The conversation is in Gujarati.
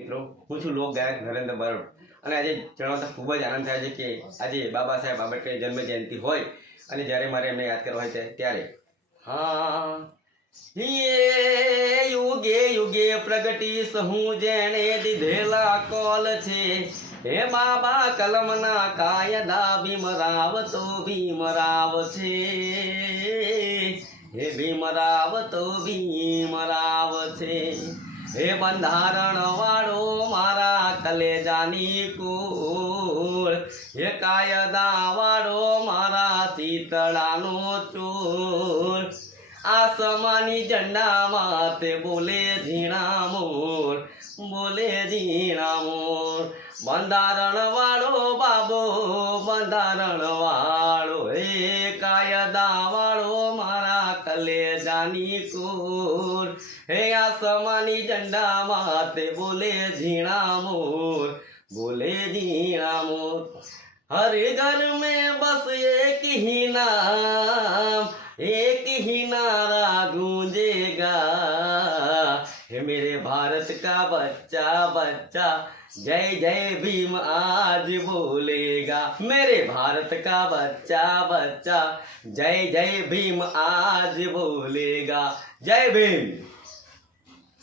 મિત્રો હું છું લોક ગાયક નરેન્દ્ર બરોડ અને આજે જણાવતા ખૂબ જ આનંદ થાય છે કે આજે બાબા સાહેબ આંબેડકરની જન્મ જયંતિ હોય અને જ્યારે મારે એમને યાદ કરવા હોય છે ત્યારે યે યુગે યુગે પ્રગટી સહુ જેણે દીધેલા કોલ છે હે બાબા કલમના કાયદા ભીમરાવ તો ભીમરાવ છે હે ભીમરાવ તો ભીમરાવ છે હે બંધારણ વાળો મારા કલેજાની કુળ હે કાયદા વાળો મારા શીતળાનો ચૂર આસમાની ઝંડા માતે બોલે ઝીણા મોર બોલે ઝીણા મોર બંધારણ વાળો બાબો બંધારણ વાળો હે કાયદા વાળો મારા કલેજાની કુર હે આસમાની ઝંડા માતે બોલે ઝીણા મોર બોલે ઝીણા મોર हर घर में बस एक ही नारा गूंजेगा हे मेरे भारत का बच्चा बच्चा जय जय भीम आज बोलेगा मेरे भारत का बच्चा बच्चा जय जय भीम आज बोलेगा जय भीम।